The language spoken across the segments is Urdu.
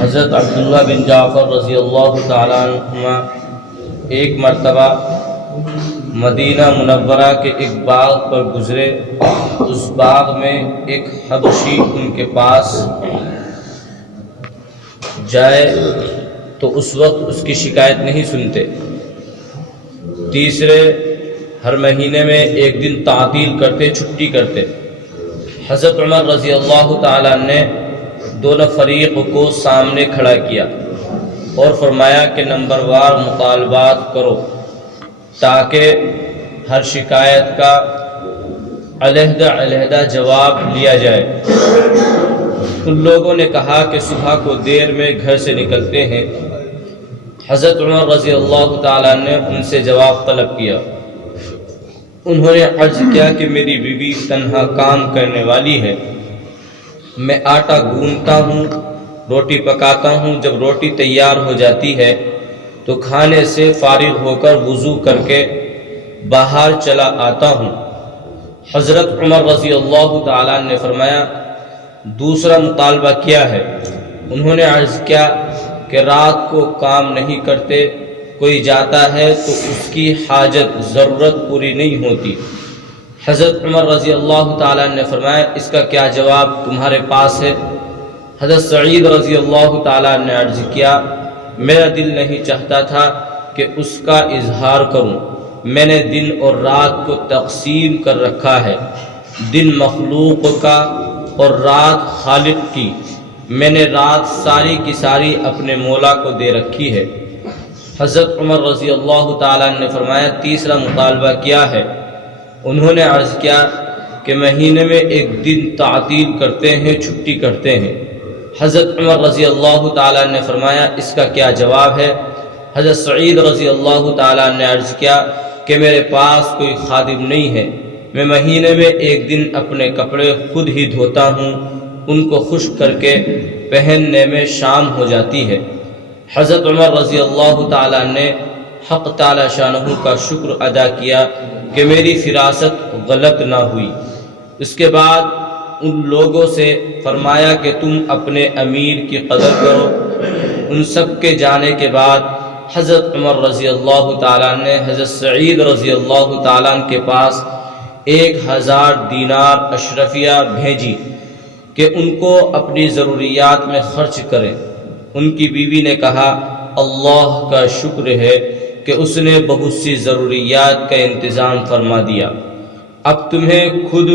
حضرت عبداللہ بن جعفر رضی اللہ تعالیٰ عنہما ایک مرتبہ مدینہ منورہ کے ایک باغ پر گزرے۔ اس باغ میں ایک حبشی ان کے پاس جائے تو اس وقت اس کی شکایت نہیں سنتے۔ تیسرے، ہر مہینے میں ایک دن تعطیل کرتے، چھٹی کرتے۔ حضرت عمر رضی اللہ تعالیٰ نے دونوں فریق کو سامنے کھڑا کیا اور فرمایا کہ نمبر وار مطالبات کرو تاکہ ہر شکایت کا علیحدہ علیحدہ جواب لیا جائے۔ ان لوگوں نے کہا کہ صبح کو دیر میں گھر سے نکلتے ہیں۔ حضرت عمر رضی اللہ تعالیٰ نے ان سے جواب طلب کیا۔ انہوں نے عرض کیا کہ میری بیوی تنہا کام کرنے والی ہے، میں آٹا گوندتا ہوں، روٹی پکاتا ہوں، جب روٹی تیار ہو جاتی ہے تو کھانے سے فارغ ہو کر وضو کر کے باہر چلا آتا ہوں۔ حضرت عمر رضی اللہ تعالیٰ نے فرمایا دوسرا مطالبہ کیا ہے؟ انہوں نے عرض کیا کہ رات کو کام نہیں کرتے، کوئی جاتا ہے تو اس کی حاجت ضرورت پوری نہیں ہوتی۔ حضرت عمر رضی اللہ تعالیٰ نے فرمایا اس کا کیا جواب تمہارے پاس ہے؟ حضرت سعید رضی اللہ تعالیٰ نے عرض کیا میرا دل نہیں چاہتا تھا کہ اس کا اظہار کروں، میں نے دن اور رات کو تقسیم کر رکھا ہے، دن مخلوق کا اور رات خالق کی، میں نے رات ساری کی ساری اپنے مولا کو دے رکھی ہے۔ حضرت عمر رضی اللہ تعالیٰ نے فرمایا تیسرا مطالبہ کیا ہے؟ انہوں نے عرض کیا کہ مہینے میں ایک دن تعطیل کرتے ہیں، چھٹی کرتے ہیں۔ حضرت عمر رضی اللہ تعالیٰ نے فرمایا اس کا کیا جواب ہے؟ حضرت سعید رضی اللہ تعالیٰ نے عرض کیا کہ میرے پاس کوئی خادم نہیں ہے، میں مہینے میں ایک دن اپنے کپڑے خود ہی دھوتا ہوں، ان کو خشک کر کے پہننے میں شام ہو جاتی ہے۔ حضرت عمر رضی اللہ تعالیٰ نے حق تعالی شانہ کا شکر ادا کیا کہ میری فراست غلط نہ ہوئی۔ اس کے بعد ان لوگوں سے فرمایا کہ تم اپنے امیر کی قدر کرو۔ ان سب کے جانے کے بعد حضرت عمر رضی اللہ تعالیٰ نے حضرت سعید رضی اللہ تعالیٰ کے پاس 1000 دینار اشرفیہ بھیجی کہ ان کو اپنی ضروریات میں خرچ کریں۔ ان کی بیوی نے کہا اللہ کا شکر ہے کہ اس نے بہت سی ضروریات کا انتظام فرما دیا، اب تمہیں خود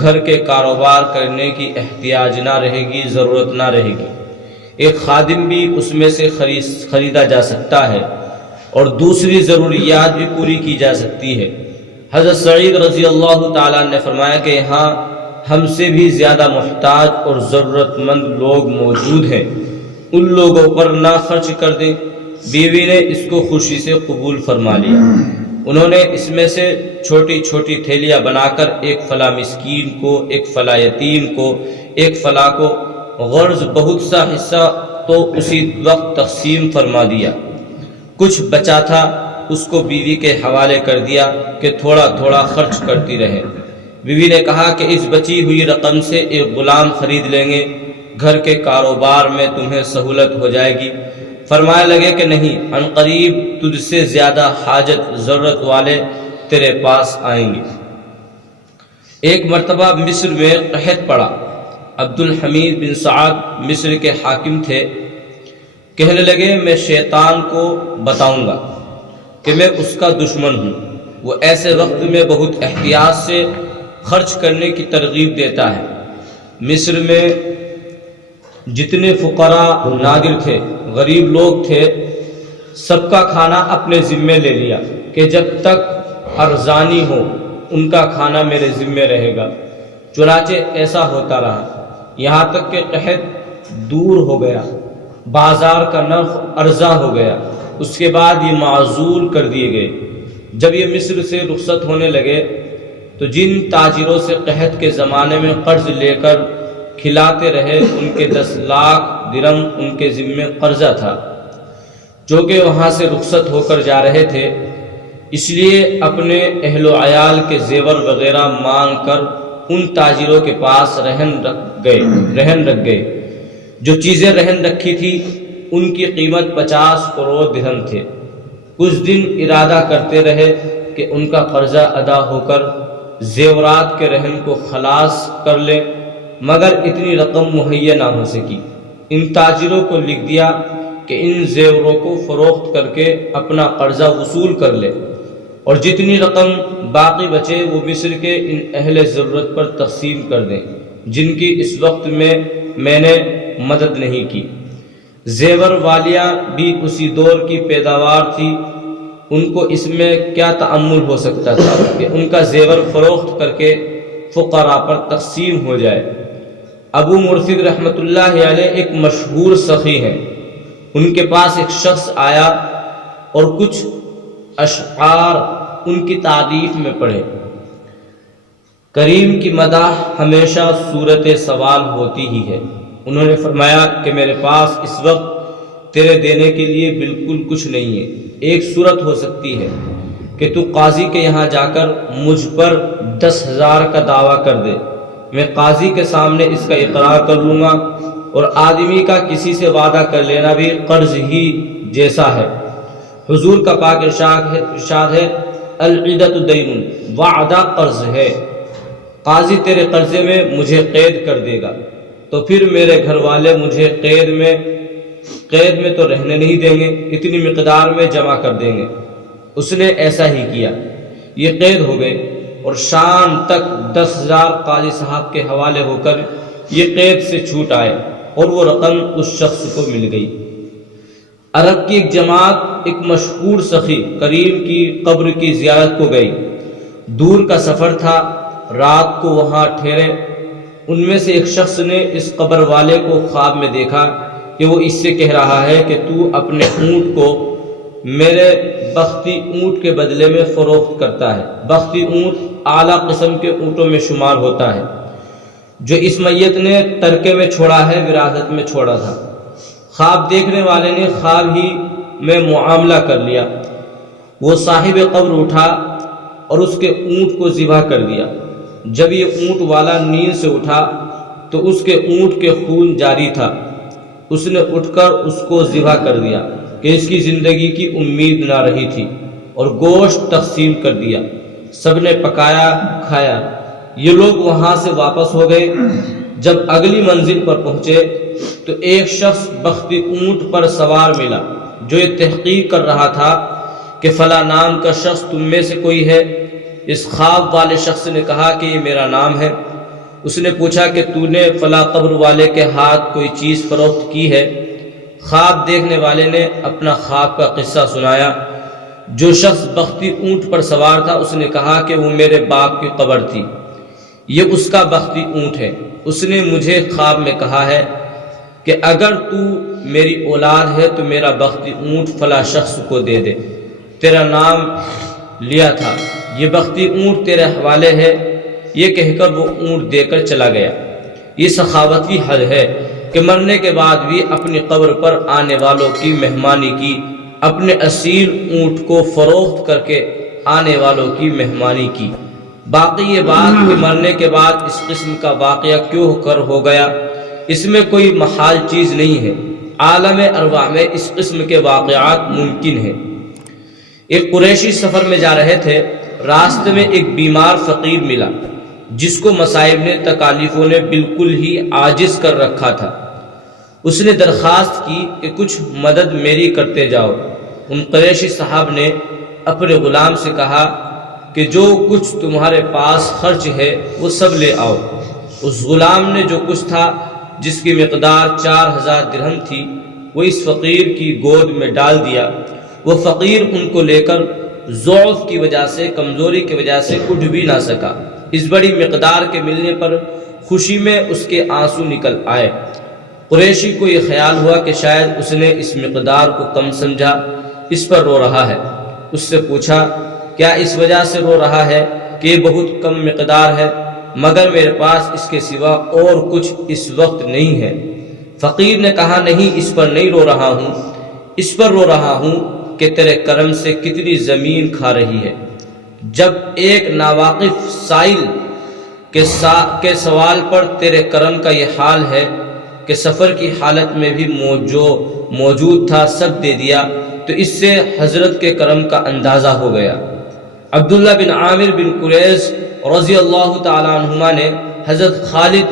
گھر کے کاروبار کرنے کی احتیاج نہ رہے گی، ضرورت نہ رہے گی، ایک خادم بھی اس میں سے خریدا جا سکتا ہے اور دوسری ضروریات بھی پوری کی جا سکتی ہے۔ حضرت سعید رضی اللہ تعالیٰ نے فرمایا کہ یہاں ہم سے بھی زیادہ محتاج اور ضرورت مند لوگ موجود ہیں، ان لوگوں پر نہ خرچ کر دیں۔ بیوی نے اس کو خوشی سے قبول فرما لیا۔ انہوں نے اس میں سے چھوٹی چھوٹی تھیلیاں بنا کر ایک فلاں مسکین کو، ایک فلاں یتیم کو، ایک فلاں کو غرض بہت سا حصہ تو اسی وقت تقسیم فرما دیا۔ کچھ بچا تھا اس کو بیوی کے حوالے کر دیا کہ تھوڑا تھوڑا خرچ کرتی رہے۔ بیوی نے کہا کہ اس بچی ہوئی رقم سے ایک غلام خرید لیں گے، گھر کے کاروبار میں تمہیں سہولت ہو جائے گی۔ فرمانے لگے کہ نہیں، عنقریب تجھ سے زیادہ حاجت ضرورت والے تیرے پاس آئیں گے۔ ایک مرتبہ مصر میں قحط پڑا۔ عبد الحمید بن سعد مصر کے حاکم تھے۔ کہنے لگے میں شیطان کو بتاؤں گا کہ میں اس کا دشمن ہوں۔ وہ ایسے وقت میں بہت احتیاط سے خرچ کرنے کی ترغیب دیتا ہے۔ مصر میں جتنے فقراء نادر تھے، غریب لوگ تھے، سب کا کھانا اپنے ذمے لے لیا کہ جب تک ارزانی ہو ان کا کھانا میرے ذمے رہے گا۔ چنانچہ ایسا ہوتا رہا، یہاں تک کہ قحط دور ہو گیا، بازار کا نرخ ارزاں ہو گیا۔ اس کے بعد یہ معزول کر دیے گئے۔ جب یہ مصر سے رخصت ہونے لگے تو جن تاجروں سے قحط کے زمانے میں قرض لے کر کھلاتے رہے، ان کے 10 لاکھ درم ان کے ذمے قرضہ تھا، جو کہ وہاں سے رخصت ہو کر جا رہے تھے، اس لیے اپنے اہل و عیال کے زیور وغیرہ مانگ کر ان تاجروں کے پاس رہن رکھ گئے۔ جو چیزیں رہن رکھی تھی ان کی قیمت 50 کروڑ درہم تھے۔ کچھ دن ارادہ کرتے رہے کہ ان کا قرضہ ادا ہو کر زیورات کے رہن کو خلاص کر لیں، مگر اتنی رقم مہیا نہ ہو سکی۔ ان تاجروں کو لکھ دیا کہ ان زیوروں کو فروخت کر کے اپنا قرضہ وصول کر لے، اور جتنی رقم باقی بچے وہ مصر کے ان اہل ضرورت پر تقسیم کر دیں جن کی اس وقت میں نے مدد نہیں کی۔ زیور والیاں بھی اسی دور کی پیداوار تھی، ان کو اس میں کیا تأمل ہو سکتا تھا کہ ان کا زیور فروخت کر کے فقراء پر تقسیم ہو جائے۔ ابو مرثد رحمۃ اللہ علیہ ایک مشہور سخی ہیں۔ ان کے پاس ایک شخص آیا اور کچھ اشعار ان کی تعریف میں پڑھے۔ کریم کی مدح ہمیشہ صورت سوال ہوتی ہی ہے۔ انہوں نے فرمایا کہ میرے پاس اس وقت تیرے دینے کے لیے بالکل کچھ نہیں ہے۔ ایک صورت ہو سکتی ہے کہ تو قاضی کے یہاں جا کر مجھ پر 10,000 کا دعویٰ کر دے، میں قاضی کے سامنے اس کا اقرار کر لوں گا، اور آدمی کا کسی سے وعدہ کر لینا بھی قرض ہی جیسا ہے۔ حضور کا پاک ارشاد ہے العدۃ دین، وعدہ قرض ہے۔ قاضی تیرے قرضے میں مجھے قید کر دے گا تو پھر میرے گھر والے مجھے قید میں تو رہنے نہیں دیں گے، اتنی مقدار میں جمع کر دیں گے۔ اس نے ایسا ہی کیا، یہ قید ہو گئے اور شام تک 10,000 قاضی صاحب کے حوالے ہو کر یہ قید سے چھوٹ آئے اور وہ رقم اس شخص کو مل گئی۔ عرب کی ایک جماعت ایک مشہور سخی کریم کی قبر کی زیارت کو گئی۔ دور کا سفر تھا، رات کو وہاں ٹھہرے۔ ان میں سے ایک شخص نے اس قبر والے کو خواب میں دیکھا کہ وہ اس سے کہہ رہا ہے کہ تو اپنے اونٹ کو میرے بختی اونٹ کے بدلے میں فروخت کرتا ہے۔ بختی اونٹ اعلیٰ قسم کے اونٹوں میں شمار ہوتا ہے جو اس میت نے ترکے میں چھوڑا ہے، وراثت میں چھوڑا تھا۔ خواب دیکھنے والے نے خواب ہی میں معاملہ کر لیا۔ وہ صاحب قبر اٹھا اور اس کے اونٹ کو ذبح کر دیا۔ جب یہ اونٹ والا نیند سے اٹھا تو اس کے اونٹ کے خون جاری تھا۔ اس نے اٹھ کر اس کو ذبح کر دیا کہ اس کی زندگی کی امید نہ رہی تھی، اور گوشت تقسیم کر دیا۔ سب نے پکایا کھایا۔ یہ لوگ وہاں سے واپس ہو گئے۔ جب اگلی منزل پر پہنچے تو ایک شخص بختی اونٹ پر سوار ملا جو یہ تحقیق کر رہا تھا کہ فلاں نام کا شخص تم میں سے کوئی ہے؟ اس خواب والے شخص نے کہا کہ یہ میرا نام ہے۔ اس نے پوچھا کہ تو نے فلاں قبر والے کے ہاتھ کوئی چیز فروخت کی ہے؟ خواب دیکھنے والے نے اپنا خواب کا قصہ سنایا۔ جو شخص بختی اونٹ پر سوار تھا اس نے کہا کہ وہ میرے باپ کی قبر تھی، یہ اس کا بختی اونٹ ہے۔ اس نے مجھے خواب میں کہا ہے کہ اگر تو میری اولاد ہے تو میرا بختی اونٹ فلاں شخص کو دے دے، تیرا نام لیا تھا، یہ بختی اونٹ تیرے حوالے ہے۔ یہ کہہ کر وہ اونٹ دے کر چلا گیا۔ یہ سخاوت کی حد ہے کہ مرنے کے بعد بھی اپنی قبر پر آنے والوں کی مہمانی کی، اپنے اصیل اونٹ کو فروخت کر کے آنے والوں کی مہمانی کی۔ باقی یہ بات کہ مرنے کے بعد اس قسم کا واقعہ کیوں ہو گیا، اس میں کوئی محال چیز نہیں ہے۔ عالم ارواح میں اس قسم کے واقعات ممکن ہیں۔ ایک قریشی سفر میں جا رہے تھے، راستے میں ایک بیمار فقیر ملا جس کو مصائب نے تکالیفوں نے بالکل ہی عاجز کر رکھا تھا۔ اس نے درخواست کی کہ کچھ مدد میری کرتے جاؤ۔ ان قریشی صاحب نے اپنے غلام سے کہا کہ جو کچھ تمہارے پاس خرچ ہے وہ سب لے آؤ۔ اس غلام نے جو کچھ تھا جس کی مقدار 4,000 درہم تھی وہ اس فقیر کی گود میں ڈال دیا۔ وہ فقیر ان کو لے کر ضعف کی وجہ سے، کمزوری کی وجہ سے اٹھ بھی نہ سکا۔ اس بڑی مقدار کے ملنے پر خوشی میں اس کے آنسو نکل آئے۔ قریشی کو یہ خیال ہوا کہ شاید اس نے اس مقدار کو کم سمجھا، اس پر رو رہا ہے۔ اس سے پوچھا کیا اس وجہ سے رو رہا ہے کہ یہ بہت کم مقدار ہے؟ مگر میرے پاس اس کے سوا اور کچھ اس وقت نہیں ہے۔ فقیر نے کہا نہیں، اس پر نہیں رو رہا ہوں، اس پر رو رہا ہوں کہ تیرے کرم سے کتنی زمین کھا رہی ہے۔ جب ایک ناواقف سائل کے سوال پر تیرے کرم کا یہ حال ہے کہ سفر کی حالت میں بھی جو موجود تھا سب دے دیا، تو اس سے حضرت کے کرم کا اندازہ ہو گیا۔ عبداللہ بن عامر بن قریظ رضی اللہ تعالی عنہما نے حضرت خالد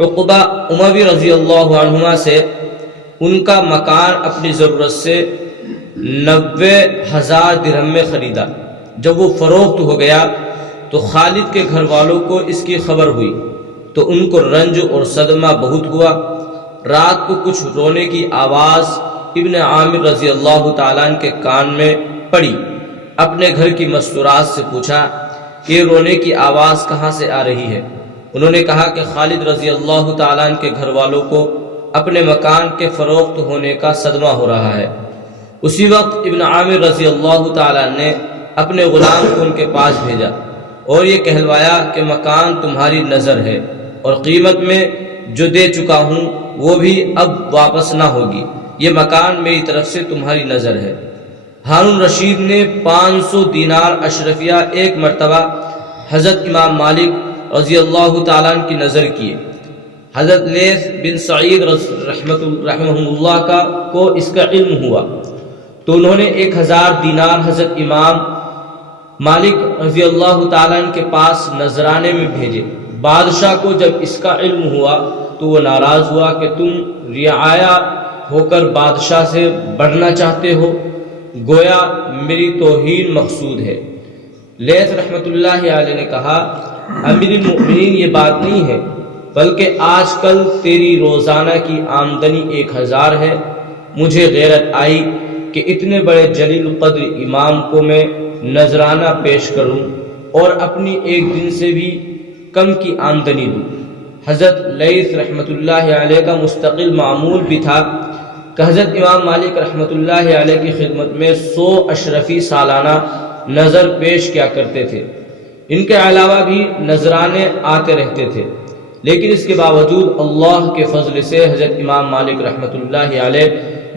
عقبہ اموی رضی اللہ عنہما سے ان کا مکان اپنی ضرورت سے 90,000 درہم میں خریدا۔ جب وہ فروخت ہو گیا تو خالد کے گھر والوں کو اس کی خبر ہوئی تو ان کو رنج اور صدمہ بہت ہوا۔ رات کو کچھ رونے کی آواز ابن عامر رضی اللہ تعالیٰ عنہ کے کان میں پڑی۔ اپنے گھر کی مستورات سے پوچھا کہ یہ رونے کی آواز کہاں سے آ رہی ہے؟ انہوں نے کہا کہ خالد رضی اللہ تعالیٰ عنہ کے گھر والوں کو اپنے مکان کے فروخت ہونے کا صدمہ ہو رہا ہے۔ اسی وقت ابن عامر رضی اللہ تعالیٰ عنہ نے اپنے غلام کو ان کے پاس بھیجا اور یہ کہلوایا کہ مکان تمہاری نظر ہے اور قیمت میں جو دے چکا ہوں وہ بھی اب واپس نہ ہوگی، یہ مکان میری طرف سے تمہاری نظر ہے۔ ہارون رشید نے 500 دینار اشرفیہ ایک مرتبہ حضرت امام مالک رضی اللہ تعالیٰ عنہ کی نظر کیے۔ حضرت لیث بن سعید رحمہ اللہ کو اس کا علم ہوا تو انہوں نے 1000 دینار حضرت امام مالک رضی اللہ تعالیٰ عنہ کے پاس نذرانے میں بھیجے۔ بادشاہ کو جب اس کا علم ہوا تو وہ ناراض ہوا کہ تم رعایا ہو کر بادشاہ سے بڑھنا چاہتے ہو، گویا میری توہین مقصود ہے۔ لیث رحمۃ اللہ علیہ نے کہا امیر المؤمنین یہ بات نہیں ہے، بلکہ آج کل تیری روزانہ کی آمدنی 1000 ہے۔ مجھے غیرت آئی کہ اتنے بڑے جلیل القدر امام کو میں نذرانہ پیش کروں اور اپنی ایک دن سے بھی کم کی آمدنی دوں۔ حضرت لیث رحمۃ اللہ علیہ کا مستقل معمول بھی تھا کہ حضرت امام مالک رحمۃ اللہ علیہ کی خدمت میں 100 اشرفی سالانہ نظر پیش کیا کرتے تھے۔ ان کے علاوہ بھی نذرانے آتے رہتے تھے، لیکن اس کے باوجود اللہ کے فضل سے حضرت امام مالک رحمۃ اللہ علیہ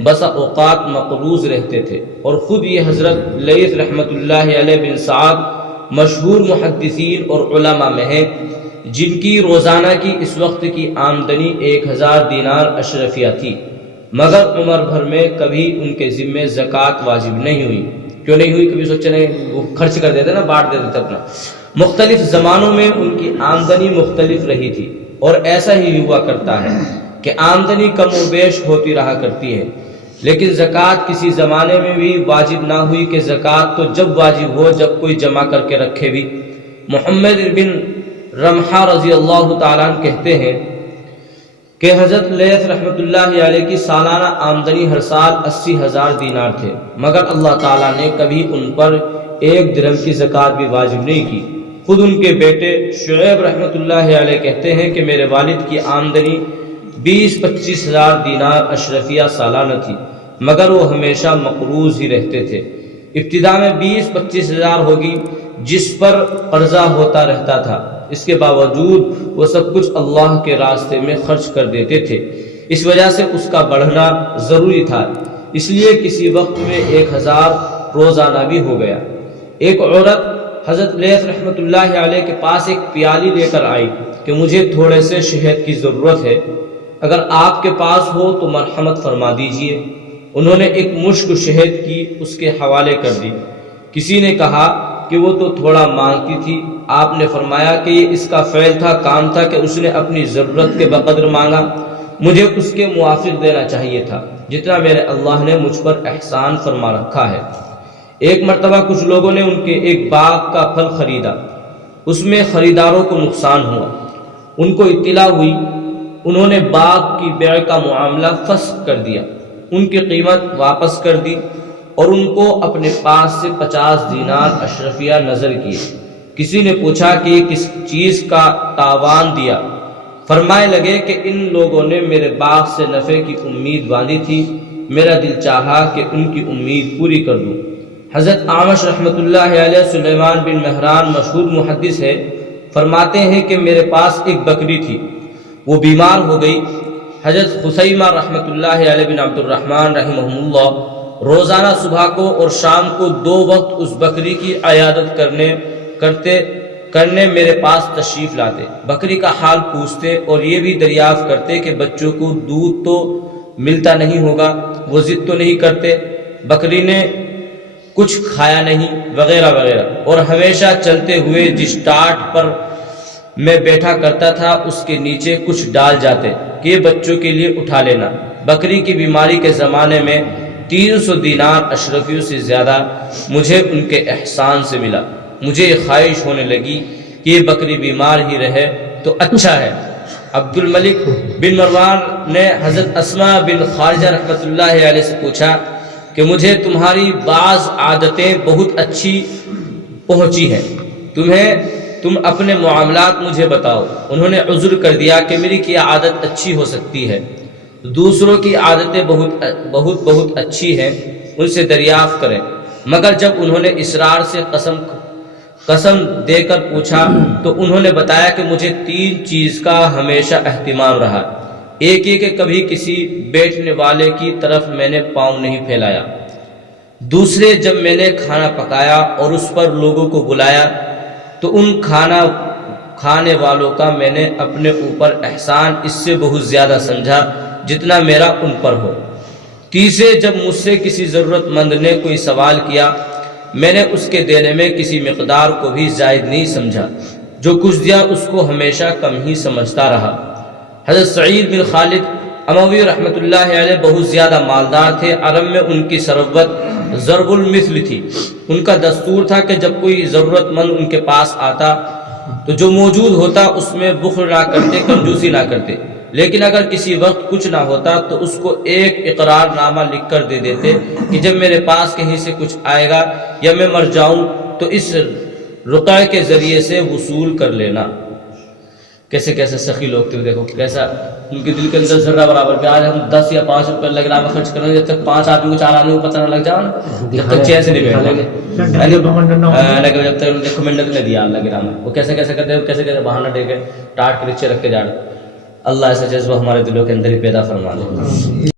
بسا اوقات مقروض رہتے تھے، اور خود یہ حضرت لیث رحمۃ اللہ علیہ بن سعد مشہور محدثین اور علماء میں ہیں جن کی روزانہ کی اس وقت کی آمدنی 1000 دینار اشرفیہ تھی، مگر عمر بھر میں کبھی ان کے ذمے زکوٰۃ واجب نہیں ہوئی۔ کیوں نہیں ہوئی؟ کبھی سوچے نہیں، وہ خرچ کر دیتے نا، بانٹ دیتے تھے اپنا۔ مختلف زمانوں میں ان کی آمدنی مختلف رہی تھی، اور ایسا ہی ہوا کرتا ہے کہ آمدنی کم و بیش ہوتی رہا کرتی ہے، لیکن زکوٰۃ کسی زمانے میں بھی واجب نہ ہوئی کہ زکوٰۃ تو جب واجب ہو جب کوئی جمع کر کے رکھے بھی۔ محمد بن رمحہ رضی اللہ تعالیٰ عنہ کہتے ہیں کہ حضرت لیث رحمۃ اللہ علیہ کی سالانہ آمدنی ہر سال 80,000 دینار تھے، مگر اللہ تعالیٰ نے کبھی ان پر 1 درہم کی زکوٰۃ بھی واجب نہیں کی۔ خود ان کے بیٹے شعیب رحمۃ اللہ علیہ کہتے ہیں کہ میرے والد کی آمدنی 20-25 ہزار دینار اشرفیہ سالانہ تھی، مگر وہ ہمیشہ مقروض ہی رہتے تھے۔ ابتدا میں 20-25 ہزار ہوگی جس پر قرضہ ہوتا رہتا تھا، اس کے باوجود وہ سب کچھ اللہ کے راستے میں خرچ کر دیتے تھے، اس وجہ سے اس کا بڑھنا ضروری تھا، اس لیے کسی وقت میں 1000 روزانہ بھی ہو گیا۔ ایک عورت حضرت لیث رحمۃ اللہ علیہ کے پاس ایک پیالی لے کر آئی کہ مجھے تھوڑے سے شہد کی ضرورت ہے، اگر آپ کے پاس ہو تو مرحمت فرما دیجئے۔ انہوں نے ایک مشک شہد کی اس کے حوالے کر دی۔ کسی نے کہا کہ وہ تو تھوڑا مانگتی تھی، آپ نے فرمایا کہ یہ اس کا فعل تھا، کام تھا کہ اس نے اپنی ضرورت کے بقدر مانگا، مجھے اس کے موافق دینا چاہیے تھا جتنا میرے اللہ نے مجھ پر احسان فرما رکھا ہے۔ ایک مرتبہ کچھ لوگوں نے ان کے ایک باغ کا پھل خریدا، اس میں خریداروں کو نقصان ہوا، ان کو اطلاع ہوئی، انہوں نے باغ کی بیع کا معاملہ فسخ کر دیا، ان کی قیمت واپس کر دی اور ان کو اپنے پاس سے 50 دینار اشرفیہ نظر کیے۔ کسی نے پوچھا کہ یہ کس چیز کا تاوان دیا؟ فرمائے لگے کہ ان لوگوں نے میرے باغ سے نفع کی امید باندھی تھی، میرا دل چاہا کہ ان کی امید پوری کر دوں۔ حضرت اعمش رحمۃ اللہ علیہ سلیمان بن مہران مشہور محدث ہے، فرماتے ہیں کہ میرے پاس ایک بکری تھی، وہ بیمار ہو گئی۔ حضرت خثیمہ رحمۃ اللہ علیہ بن عبد الرحمن رحمہ اللہ روزانہ صبح کو اور شام کو 2 وقت اس بکری کی عیادت کرنے میرے پاس تشریف لاتے، بکری کا حال پوچھتے اور یہ بھی دریافت کرتے کہ بچوں کو دودھ تو ملتا نہیں ہوگا، وہ ضد تو نہیں کرتے، بکری نے کچھ کھایا نہیں، وغیرہ وغیرہ۔ اور ہمیشہ چلتے ہوئے جس ٹاٹ پر میں بیٹھا کرتا تھا اس کے نیچے کچھ ڈال جاتے کہ یہ بچوں کے لیے اٹھا لینا۔ بکری کی بیماری کے زمانے میں 300 دینار اشرفیوں سے زیادہ مجھے ان کے احسان سے ملا۔ مجھے یہ خواہش ہونے لگی کہ یہ بکری بیمار ہی رہے تو اچھا ہے۔ عبد الملک بن مروان نے حضرت اسماء بن خارجہ رحمۃ اللہ علیہ سے پوچھا کہ مجھے تمہاری بعض عادتیں بہت اچھی پہنچی ہیں، تم اپنے معاملات مجھے بتاؤ۔ انہوں نے عذر کر دیا کہ میری کیا عادت اچھی ہو سکتی ہے، دوسروں کی عادتیں بہت اچھی ہیں، ان سے دریافت کریں۔ مگر جب انہوں نے اصرار سے قسم دے کر پوچھا تو انہوں نے بتایا کہ مجھے 3 چیز کا ہمیشہ اہتمام رہا۔ ایک یہ کہ کبھی کسی بیٹھنے والے کی طرف میں نے پاؤں نہیں پھیلایا، دوسرے جب میں نے کھانا پکایا اور اس پر لوگوں کو بلایا تو ان کھانا کھانے والوں کا میں نے اپنے اوپر احسان اس سے بہت زیادہ سمجھا جتنا میرا ان پر ہو۔ تیسرے جب مجھ سے کسی ضرورت مند نے کوئی سوال کیا میں نے اس کے دینے میں کسی مقدار کو بھی زائد نہیں سمجھا، جو کچھ دیا اس کو ہمیشہ کم ہی سمجھتا رہا۔ حضرت سعید بن خالد اموی رحمۃ اللہ علیہ بہت زیادہ مالدار تھے، عرب میں ان کی ثروت ضرب المثل تھی۔ ان کا دستور تھا کہ جب کوئی ضرورت مند ان کے پاس آتا تو جو موجود ہوتا اس میں بخل نہ کرتے، کنجوسی نہ کرتے، لیکن اگر کسی وقت کچھ نہ ہوتا تو اس کو ایک اقرار نامہ لکھ کر دے دیتے کہ جب میرے پاس کہیں سے کچھ آئے گا یا میں مر جاؤں تو اس رقعہ کے ذریعے سے وصول کر لینا۔ کیسے کیسے سخی لوگ تھے، دیکھو کیسا ان کے دل کے اندر ذرہ برابر کہ آج ہم 10 یا 5 روپے اللہ کے نام میں خرچ کریں گے، جب تک 5 آدمی کو 4 آدمی کو پتہ نہ لگ جاؤ نا، جب تک چین سے نہیں بیٹھ لیں گے، جب تک دیکھو منت نے دیا اللہ کے نام میں، وہ کیسے کیسے کرتے ہیں، کیسے کیسے بہانہ ٹیکے ٹاٹ کے نیچے رکھ کے جاڑ۔ اللہ ایسا جذبہ ہمارے دلوں کے اندر ہی پیدا فرما دے۔